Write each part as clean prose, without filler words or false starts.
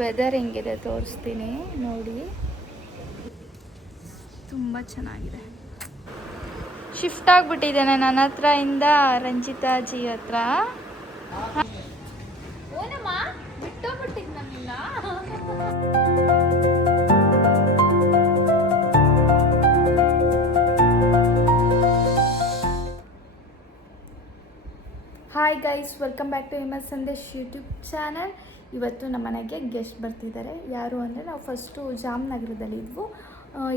Weather ಹೆಂಗಿದೆ ತೋರಿಸ್ತೀನಿ ನೋಡಿ. ತುಂಬ ಚೆನ್ನಾಗಿದೆ. ಶಿಫ್ಟ್ ಆಗಿಬಿಟ್ಟಿದ್ದೇನೆ ನನ್ನ ಹತ್ರ ಇಂದ ರಂಜಿತಾಜಿ ಹತ್ರ. ಓನಮ್ಮ ಬಿಟ್ಟೋಗ್ಬಿಟ್ಟಿದ್ದು ನನ್ನಿಲ್ಲ. Hi guys, welcome back to Himat Sandesh YouTube channel. ಇವತ್ತು ನಮ್ಮ ಮನೆಗೆ ಗೆಸ್ಟ್ ಬರ್ತಿದ್ದಾರೆ. ಯಾರು ಅಂದರೆ ನಾವು ಫಸ್ಟು ಜಾಮ್ನಗರದಲ್ಲಿದ್ವು,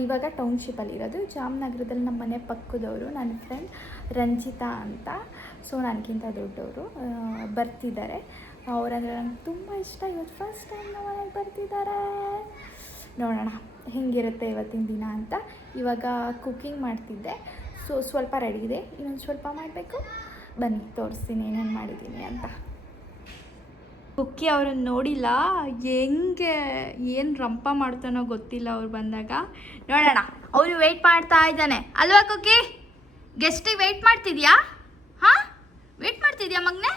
ಇವಾಗ ಟೌನ್ಶಿಪ್ಪಲ್ಲಿ ಇರೋದು. ಜಾಮ್ನಗರದಲ್ಲಿ ನಮ್ಮ ಮನೆ ಪಕ್ಕದವರು ನನ್ನ ಫ್ರೆಂಡ್ ರಂಜಿತಾ ಅಂತ. ಸೊ ನನಗಿಂತ ದೊಡ್ಡವರು ಬರ್ತಿದ್ದಾರೆ. ಅವರಂದರೆ ನಂಗೆ ತುಂಬ ಇಷ್ಟ. ಇವತ್ತು ಫಸ್ಟ್ ಟೈಮ್ ನಮ್ಮ ಮನೆಗೆ ಬರ್ತಿದ್ದಾರೆ. ನೋಡೋಣ ಹೇಗಿರುತ್ತೆ ಇವತ್ತಿನ ದಿನ ಅಂತ. ಇವಾಗ ಕುಕ್ಕಿಂಗ್ ಮಾಡ್ತಿದ್ದೆ, ಸೊ ಸ್ವಲ್ಪ ರೆಡಿ ಇದೆ, ಇನ್ನೊಂದು ಸ್ವಲ್ಪ ಮಾಡಬೇಕು. ಬನ್ನಿ ತೋರಿಸ್ತೀನಿ ಏನೇನು ಮಾಡಿದ್ದೀನಿ ಅಂತ. ಕುಕ್ಕಿ ಅವ್ರನ್ನ ನೋಡಿಲ್ಲ, ಹೆಂಗೆ ಏನು ರಂಪ ಮಾಡ್ತಾನೋ ಗೊತ್ತಿಲ್ಲ. ಅವ್ರು ಬಂದಾಗ ನೋಡೋಣ. ಅವರು ವೆಯ್ಟ್ ಮಾಡ್ತಾ ಇದ್ದಾನೆ ಅಲ್ವಾ ಕುಕ್ಕಿ? ಗೆಸ್ಟಿಗೆ ವೆಯ್ಟ್ ಮಾಡ್ತಿದ್ಯಾ? ಹಾಂ, ವೆಯ್ಟ್ ಮಾಡ್ತಿದ್ಯಾ ಮಗನೇ?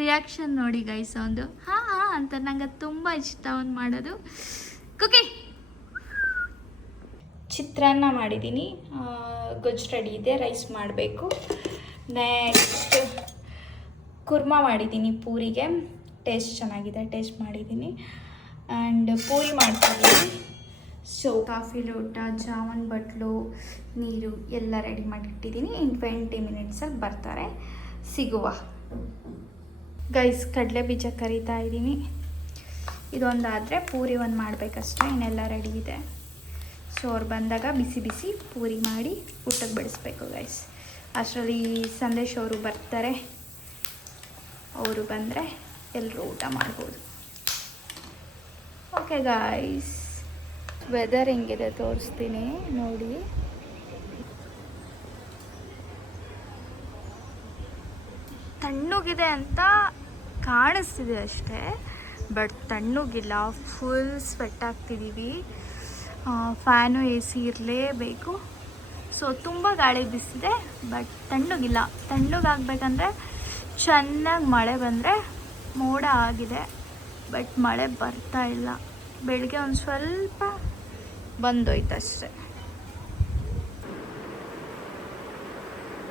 ರಿಯಾಕ್ಷನ್ ನೋಡಿ ಗೈಸ್ ಒಂದು. ಹಾಂ ಹಾಂ ಅಂತ. ನಂಗೆ ತುಂಬ ಇಷ್ಟ ಅವ್ನು ಮಾಡೋದು. ಕುಕ್ಕಿ ಚಿತ್ರಾನ್ನ ಮಾಡಿದ್ದೀನಿ, ಗೊಜ್ಜು ರೆಡಿ ಇದೆ, ರೈಸ್ ಮಾಡಬೇಕು. ನೆಕ್ಸ್ಟ್ ಕುರ್ಮಾ ಮಾಡಿದ್ದೀನಿ ಪೂರಿಗೆ, ಟೇಸ್ಟ್ ಚೆನ್ನಾಗಿದೆ, ಟೇಸ್ಟ್ ಮಾಡಿದ್ದೀನಿ. ಆ್ಯಂಡ್ ಪೂರಿ ಮಾಡ್ತಿದ್ದೀನಿ. ಸೊ ಕಾಫಿ ಲೋಟ, ಜಾಮೂನ್ ಬಟ್ಲು, ನೀರು ಎಲ್ಲ ರೆಡಿ ಮಾಡಿಟ್ಟಿದ್ದೀನಿ. ಇನ್ನು 20 ಮಿನಿಟ್ಸಲ್ಲಿ ಬರ್ತಾರೆ, ಸಿಗುವ. ಗೈಸ್ ಕಡಲೆ ಬೀಜ ಕರಿತಾ ಇದ್ದೀನಿ. ಇದೊಂದಾದರೆ ಪೂರಿ ಒಂದು ಮಾಡಬೇಕಷ್ಟೇ, ಇನ್ನೆಲ್ಲ ರೆಡಿ ಇದೆ. ಸೊ ಅವ್ರು ಬಂದಾಗ ಬಿಸಿ ಬಿಸಿ ಪೂರಿ ಮಾಡಿ ಊಟಕ್ಕೆ ಬಿಡಿಸ್ಬೇಕು ಗೈಸ್. ಅಷ್ಟರಲ್ಲಿ ಸಂದೇಶ್ ಅವರು ಬರ್ತಾರೆ. ಅವರು ಬಂದರೆ ಎಲ್ಲರೂ ಊಟ ಮಾಡ್ಬೋದು. ಓಕೆ ಗಾಯ್ಸ್, ವೆದರ್ ಹೆಂಗಿದೆ ತೋರಿಸ್ತೀನಿ ನೋಡಿ. ತಣ್ಣಗಿದೆ ಅಂತ ಕಾಣಿಸ್ತಿದೆ ಅಷ್ಟೇ, ಬಟ್ ತಣ್ಣಗಿಲ್ಲ. ಫುಲ್ ಸ್ವೆಟ್ ಆಗ್ತಿದ್ದೀವಿ. ಫ್ಯಾನು ಎ ಸಿ ಇರಲೇಬೇಕು. ಸೊ ತುಂಬ ಗಾಳಿ ಬಿಸಿದೆ, ಬಟ್ ತಣ್ಣಗಿಲ್ಲ. ತಣ್ಣಗಾಗಬೇಕಂದ್ರೆ ಚೆನ್ನಾಗಿ ಮಳೆ ಬಂದರೆ. ಮೋಡ ಆಗಿದೆ, ಬಟ್ ಮಳೆ ಬರ್ತಾ ಇಲ್ಲ. ಬೆಳಗ್ಗೆ ಒಂದು ಸ್ವಲ್ಪ ಬಂದೋಯ್ತು ಅಷ್ಟೆ.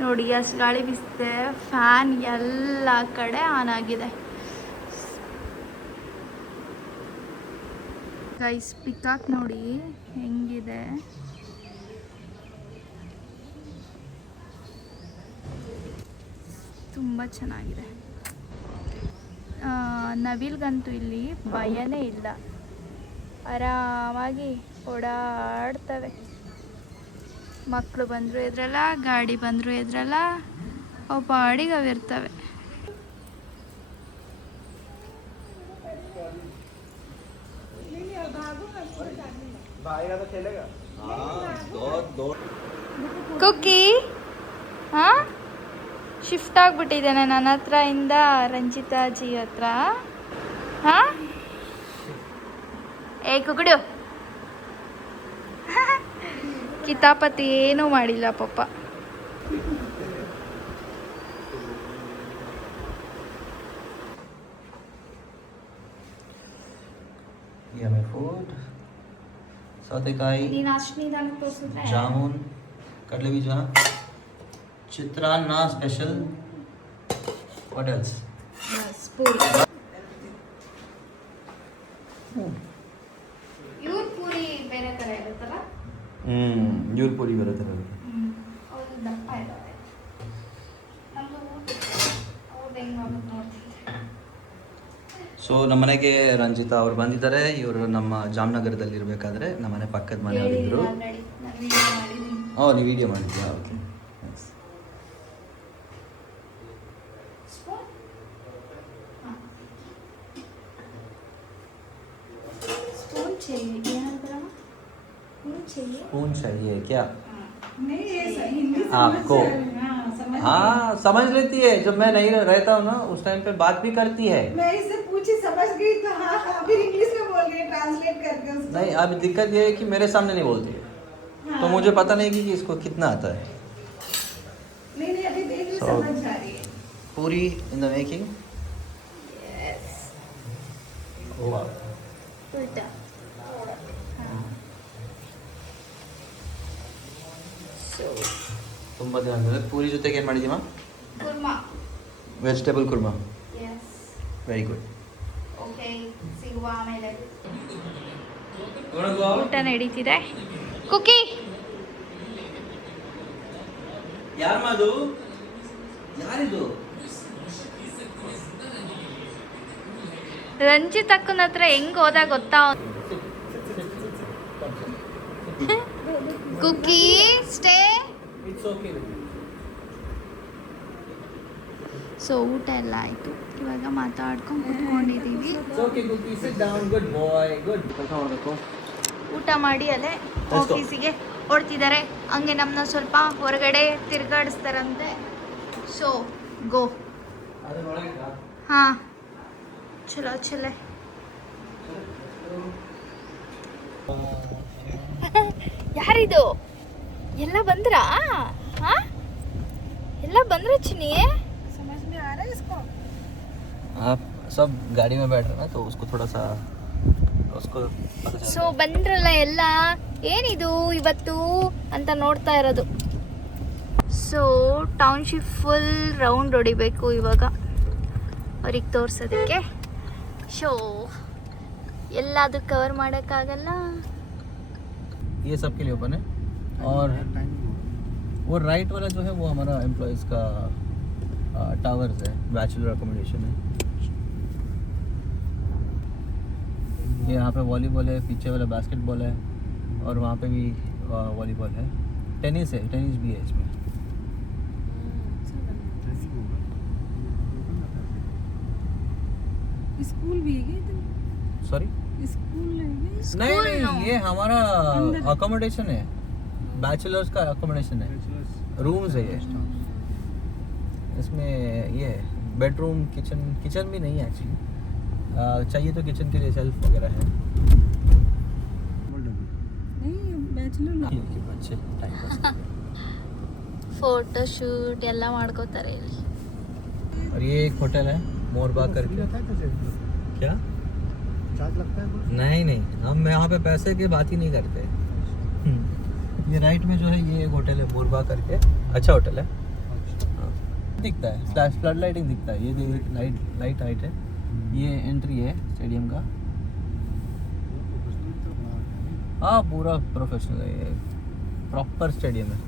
ನೋಡಿ ಅಷ್ಟು ಗಾಳಿ ಬೀಸಿದೆ. ಫ್ಯಾನ್ ಎಲ್ಲ ಕಡೆ ಆನ್ ಆಗಿದೆ. ಗೈಸ್ ಪಿಕಾಕ್ ನೋಡಿ ಹೆಂಗಿದೆ. ತುಂಬ ಚೆನ್ನಾಗಿದೆ. ನವಿಲ್ಗಂತೂ ಇಲ್ಲಿ ಭಯನೇ ಇಲ್ಲ, ಆರಾಮಾಗಿ ಓಡಾಡ್ತವೆ. ಮಕ್ಕಳು ಬಂದರು ಎದ್ರಲ್ಲ, ಗಾಡಿ ಬಂದರು ಎದ್ರಲ್ಲ, ಅವು ಪಾಡಿಗೆ ಅವಿರ್ತವೆ. ಕುಕ್ಕಿ ಹಾಂ, ಶಿಫ್ಟ್ ಆಗಿಬಿಟ್ಟಿದ್ದೇನೆ ನನ್ನ ಹತ್ರ ಇಂದ ರಂಜಿತಾಜಿ ಹತ್ರ. ಹಾಂ, ಏ ಕುಗುಡು ಕಿತಾಪತಿ ಏನೂ ಮಾಡಿಲ್ಲ ಪಾಪ. ಫುಡ್ ಸೌತೆಕಾಯಿ, ಜಾಮೂನ್, ಕಡಲೆ ಬೀಜ, chitranna special. What else? Puri. ಇವ್ರ ಪೂರಿ ಬೇರೆ ಥರ ಇರುತ್ತಲ್ಲ. ಇವ್ರ ಪೂರಿ ಬರುತ್ತೆ. ಅವ್ರು ದಪ್ಪ ಇರುತ್ತೆ. ಸೊ ನಮ್ಮನೆಗೆ ರಂಜಿತಾ ಅವ್ರು ಬಂದಿದ್ದಾರೆ. ಇವರು ನಮ್ಮ ಜಾಮ್ನಗರದಲ್ಲಿ ಇರಬೇಕಾದ್ರೆ ನಮ್ಮನೆ ಪಕ್ಕದ ಮನೆಯವರಿದ್ದರು. ಓ, ನೀವು ವಿಡಿಯೋ ಮಾಡಿದ್ಯಾ? ಓಕೆ. स्पून चाहिए क्या आपको? हाँ, समझ लेती है. जब मैं नहीं रहता हूँ ना, उस टाइम पे बात भी करती है. मैं इससे पूछी, समझ गई तो हाँ, फिर इंग्लिश में बोल गई ट्रांसलेट करके उसको. नहीं, अब दिक्कत ये है कि मेरे सामने नहीं बोलती है. हाँ. तो मुझे पता नहीं कि इसको कितना आता है. नहीं अभी देख लो, समझ आ रही है. Puri in the making. ಉಲ್ಟಾ ಸೊ ತುಂಬ ದಿನ ಆದಮೇಲೆ ಪೂರಿ ಜೊತೆಗೆ ಏನು ಮಾಡಿದ್ದೀಮ? Kurma. Vegetable kurma. Yes. Very good. Okay, ಸಿಗುವ ಆಮೇಲೆ. ಊಟ ನಡೀತಿದೆ. ಕುಕ್ಕಿ ಯಾರದು? ಯಾರಿದು? ರಂಜಿತ್ ಅಕ್ಕನ ಹತ್ರ ಹೆಂಗ್ ಹೋದ ಗೊತ್ತಾ? ಕುಕ್ಕಿ ಸ್ಟೇ. ಸೊ ಊಟ ಎಲ್ಲ ಆಯ್ತು, ಇವಾಗ ಮಾತಾಡ್ಕೊಂಡು ಕುತ್ಕೊಂಡಿದ್ದೀವಿ. ಊಟ ಮಾಡಿ ಅಲ್ಲೇ ಆಫೀಸಿಗೆ ಹೊಡ್ತಿದ್ದಾರೆ. ಹಂಗೆ ನಮ್ಮನ್ನ ಸ್ವಲ್ಪ ಹೊರಗಡೆ ತಿರ್ಗಾಡಿಸ್ತಾರಂತೆ. So go. ಹಾಂ, ಚಲೋ ಚಲೋ. ಯಾರಿದು? ಎಲ್ಲ ಬಂದ್ರಾ? ಹಾಂ, ಎಲ್ಲ ಬಂದ್ರ ಚಿನ್ನಿ? समझ में आ रहा है इसको? आप सब गाड़ी में बैठ रहे हैं ना, तो उसको थोड़ा सा उसको ಸೊ ಬಂದ್ರಲ್ಲ ಎಲ್ಲ, ಏನಿದು ಇವತ್ತು ಅಂತ ನೋಡ್ತಾ ಇರೋದು. ಸೊ ಟೌನ್ಶಿಪ್ ಫುಲ್ ರೌಂಡ್ ಹೊಡಿಬೇಕು ಇವಾಗ ಅವ್ರಿಗೆ ತೋರ್ಸೋದಕ್ಕೆ. ಶೋ ಎಲ್ಲದು ಕವರ್ ಮಾಡೋಕ್ಕಾಗಲ್ಲ. ये सब के लिए ओपन है। और वो राइट वाला जो है वो हमारा एम्प्लॉयज़ का टावर्स है, बैचलर अकोमोडेशन है। ये यहाँ पे वॉलीबॉल है, पीछे वाला बास्केटबॉल है, और वहाँ पे भी वॉलीबॉल है। टेनिस है, टेनिस भी है इसमें। स्कूल भी है क्या? सॉरी, स्कूल है क्या? नहीं School नहीं, no. ये हमारा अंदर। अकोमोडेशन है, बैचलर्स का अकोमोडेशन है, रूम्स है ये। इसमें ये बेडरूम, किचन, किचन भी नहीं है एक्चुअली, चाहिए तो किचन के लिए सेल्फ वगैरह है। नहीं, बैचलर अच्छे टाइम पास। ಫೋಟೋ ಶೂಟ್ ಎಲ್ಲ ಮಾಡ್ಕೋತಾರೆ ಇಲ್ಲಿ. और ये एक होटल है मोरबाग करके। क्या? चार्ज लगता है कुछ? नहीं नहीं, हम यहाँ पे पैसे की बात ही नहीं करते। ये राइट में जो है ये एक होटल है मोरबाग करके, अच्छा होटल है। हाँ। दिखता है, फ्लड लाइटिंग दिखता है, ये लाइट हाइट है। ये एंट्री है स्टेडियम का। हाँ, पूरा प्रोफेशनल है, ये प्रॉपर स्टेडियम है,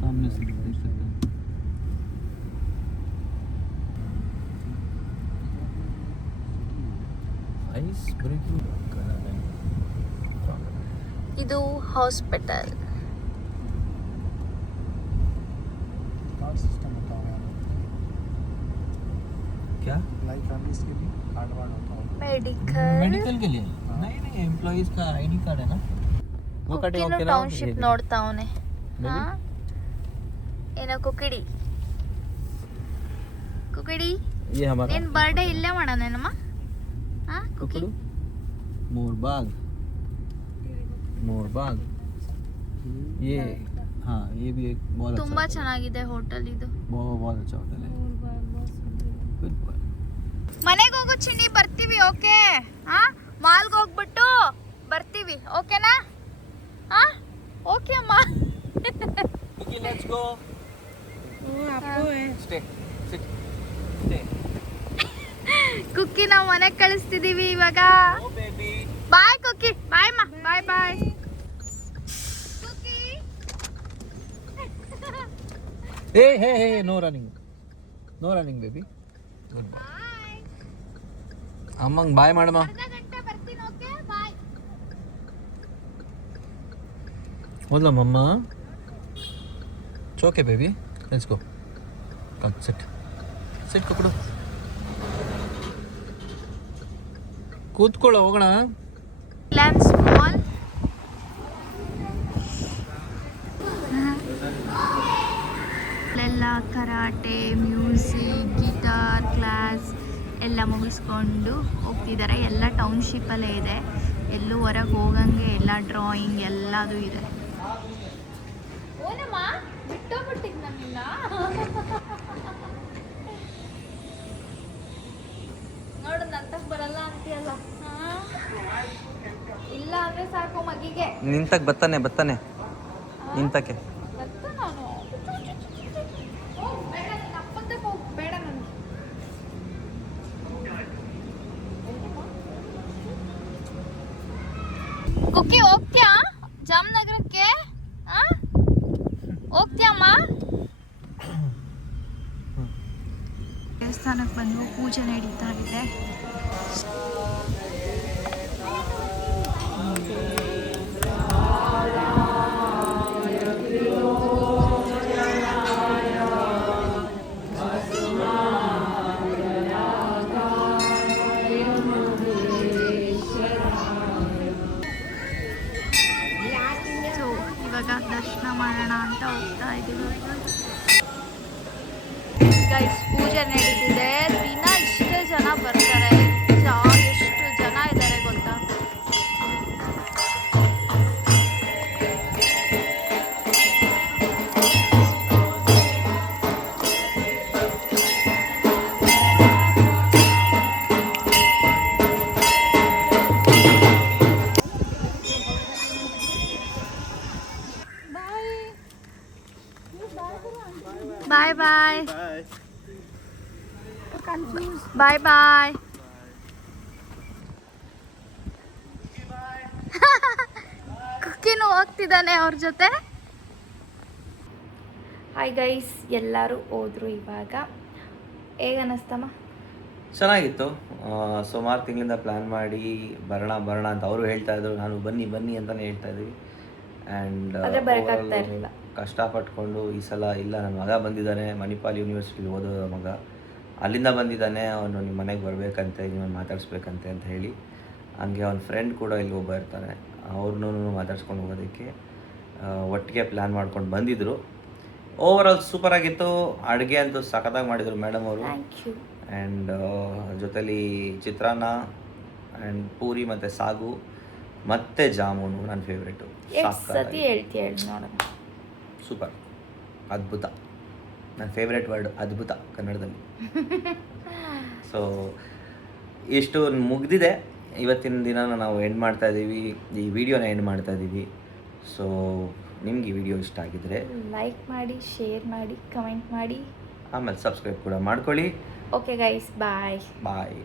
सामने से देख सकते हैं। आइस ब्रेकिंग ಇದು ಹಾಸ್ಪಿಟಲ್. कार्ड सिस्टम होता है क्या? लाइक फैमिलीज के लिए कार्ड वार्ड होता होगा। ಮೆಡಿಕಲ್. मेडिकल के लिए? नहीं नहीं, एम्प्लॉइज का आईडी कार्ड है ना, वो कटे ಕುಕ್ಕಿನು ओके ना। ಟೌನ್ಶಿಪ್ ನೋಡ್ತಾವನೆ. ಹಾ, ಏನೋ ಕುಕಿಡಿ ಕುಕಿಡಿ, ये हमारा ನಿನ್ ಬರ್ಡೇ ಇಲ್ಲೇ ಮಾಡೋಣೇನಮ್ಮ? ಹಾ ಕುಕಿ. कुकड़ू मोरबाग, मोरबाग। ये हाँ, ये भी एक बहुत अच्छा ತುಂಬಾ होटल है। ಚೆನ್ನಾಗಿದೆ ಹೋಟೆಲ್ ಇದು. बहुत अच्छा होटल है। Good boy। ಮನೆಗೆ ಹೋಗೋ ಚಿನ್ನಿ, ಬರ್ತೀವಿ. ಓಕೆ? ಹಾ, ಮಾಲ್ಗೆ ಹೋಗ್ಬಿಟ್ಟು ಬರ್ತೀವಿ. ಓಕೆನಾ? ಹಾ, ಓಕೆ ಅಮ್ಮ. Cookie, let's go। वो आपको है। Stay, sit, stay। ಕುಕ್ಕಿ ನಾವು ಮನೆಗೆ ಕಳಿಸ್ತಿದೀವಿ ಇವಾಗ. Oh baby। ಬಾಯ್ ಕುಕ್ಕಿ, ಬಾಯ್ ಅಮ್ಮ, ಬಾಯ್ ಬಾಯ್ ಕುಕ್ಕಿ. Hey, no running, baby। Good boy। ಬಾಯ್. ಅಮ್ಮಂಗ್ ಬಾಯ್ ಮಾಡಮ್ಮ. ಅರ್ಧ ಗಂಟೆ ಬರ್ತೀನಿ. ಓಕೆ, ಬಾಯ್. ಹೋದ್ಲ ಮಮ್ಮ? It's okay baby, let's go। Come sit ಕುಕ್ಕಡು, ಕೂತ್ಕೊಳ್ಳೋ, ಹೋಗೋಣ. ರಿಲಯನ್ಸ್ ಮಾಲ್. ಎಲ್ಲ ಕರಾಟೆ, ಮ್ಯೂಸಿಕ್, ಗಿಟಾರ್ ಕ್ಲಾಸ್ ಎಲ್ಲ ಮುಗಿಸ್ಕೊಂಡು ಹೋಗ್ತಿದ್ದಾರೆ. ಎಲ್ಲ ಟೌನ್ಶಿಪ್ಪಲ್ಲೇ ಇದೆ, ಎಲ್ಲೂ ಹೊರಗೆ ಹೋಗಂಗೆ ಎಲ್ಲ. ಡ್ರಾಯಿಂಗ್ ಎಲ್ಲದು ಇದೆ. ಓನಮ್ಮ ಬಿಟ್ಟೋಗ್ಬಿಟ್ಟಿದ್ ನಮ್ಮಿಂದ. ನೋಡು, ನಂತಕ್ಕೆ ಬರಲ್ಲ ಅಂತೀಯಲ್ಲ. ಹಾಂ, ಹೀಗೆ ನಿಂತಕ್ಕೆ ಬತ್ತಾನೆ ನಿಂತಕ್ಕೆ ಗೊತ್ತಾ ನಾನು ಬೇಡ ನೀನು ಅಪ್ಪಂದೆ ಹೋಗು ಬೇಡ ನನಗೆ ಕುಕ್ಕಿ ಹೋಗ್ತೀಯಾ ಜಾಮ್ನಗರಕ್ಕೆ ಹೋಗ್ತೀಯಮ್ಮ ದೇವಸ್ಥಾನಕ್ಕೆ ಬಂದು ಪೂಜೆ ನಡೀತಾ ಇದೆ ಸೊ ಇವಾಗ ದರ್ಶನ ಮಾಡೋಣ ಅಂತ ಹೋಗ್ತಾ ಇದ್ದೀವಿ ಗೈಸ್ ಪೂಜೆ ನಡೀತಿದೆ ದಿನ ಇಷ್ಟೇ ಜನ ಬರ್ತಾರೆ ಎಷ್ಟು ಜನ ಇದ್ದಾರೆ ಗೊತ್ತಾ ಬಾಯ್ ಬಾಯ್ ಬಾಯ್ ಬಾಯ್ ಕುಕ್ಕಿನೂ ಹೋಗ್ತಿದ್ದಾನೆ ಅವ್ರ ಜೊತೆ ಹಾಯ್ ಗೈಸ್ ಎಲ್ಲರೂ ಹೋದ್ರು ಇವಾಗ ಹೇಗೆ ಅನ್ನಿಸ್ತಮ್ಮ ಚೆನ್ನಾಗಿತ್ತು ಸುಮಾರು ತಿಂಗಳಿಂದ ಪ್ಲ್ಯಾನ್ ಮಾಡಿ ಬರೋಣ ಅಂತ ಅವರು ಹೇಳ್ತಾ ಇದ್ರು ನಾನು ಬನ್ನಿ ಅಂತಲೇ ಹೇಳ್ತಾ ಇದ್ವಿ ಆ್ಯಂಡ್ ಆದರೆ ಬರೋಕ್ಕಾಗ್ತಾ ಇರಲಿಲ್ಲ ಕಷ್ಟಪಟ್ಕೊಂಡು ಈ ಸಲ ಇಲ್ಲ ನನ್ನ ಮಗ ಬಂದಿದ್ದಾನೆ ಮಣಿಪಾಲ್ ಯೂನಿವರ್ಸಿಟಿಲಿ ಓದೋ ಮಗ ಅಲ್ಲಿಂದ ಬಂದಿದ್ದಾನೆ ಅವನು ನಿಮ್ಮ ಮನೆಗೆ ಬರಬೇಕಂತೆ ನಿಮ್ಮನ್ನು ಮಾತಾಡಿಸ್ಬೇಕಂತೆ ಅಂತ ಹೇಳಿ ಹಂಗೆ ಅವ್ನ ಫ್ರೆಂಡ್ ಕೂಡ ಇಲ್ಲಿ ಒಬ್ಬ ಇರ್ತಾನೆ ಅವ್ರನ್ನೂ ಮಾತಾಡ್ಸ್ಕೊಂಡು ಹೋಗೋದಕ್ಕೆ ಒಟ್ಟಿಗೆ ಪ್ಲ್ಯಾನ್ ಮಾಡ್ಕೊಂಡು ಬಂದಿದ್ದರು ಓವರಾಲ್ ಸೂಪರಾಗಿತ್ತು ಅಡುಗೆ ಅಂತೂ ಸಖತ್ತಾಗಿ ಮಾಡಿದರು ಮೇಡಮ್ ಅವರು ಥ್ಯಾಂಕ್ ಯು ಆ್ಯಂಡ್ ಜೊತೆಲಿ ಚಿತ್ರಾನ್ನ ಆ್ಯಂಡ್ ಪೂರಿ ಮತ್ತು ಸಾಗು ಮತ್ತು ಜಾಮೂನು ನನ್ನ ಫೇವ್ರೇಟು ಎಷ್ಟು ಸತಿ ಹೇಳ್ತೀಯ ಹೇಳಿ ನೋಡೋಣ ಸೂಪರ್ ಅದ್ಭುತ ನನ್ನ ಫೇವ್ರೇಟ್ ವರ್ಡ್ ಅದ್ಭುತ ಕನ್ನಡದಲ್ಲಿ ಸೊ ಇಷ್ಟು ಮುಗ್ದಿದೆ ಇವತ್ತಿನ ದಿನ ನಾವು ಎಂಡ್ ಮಾಡ್ತಾ ಇದ್ದೀವಿ ಈ ವಿಡಿಯೋನ ಎಂಡ್ ಮಾಡ್ತಾ ಇದ್ದೀವಿ ಸೊ ನಿಮ್ಗೆ ಈ ವಿಡಿಯೋ ಇಷ್ಟ ಆಗಿದ್ರೆ ಲೈಕ್ ಮಾಡಿ ಶೇರ್ ಮಾಡಿ ಕಮೆಂಟ್ ಮಾಡಿ ಆಮೇಲೆ ಸಬ್ಸ್ಕ್ರೈಬ್ ಕೂಡ ಮಾಡ್ಕೊಳ್ಳಿ ಓಕೆ ಗೈಸ್ ಬಾಯ್ ಬಾಯ್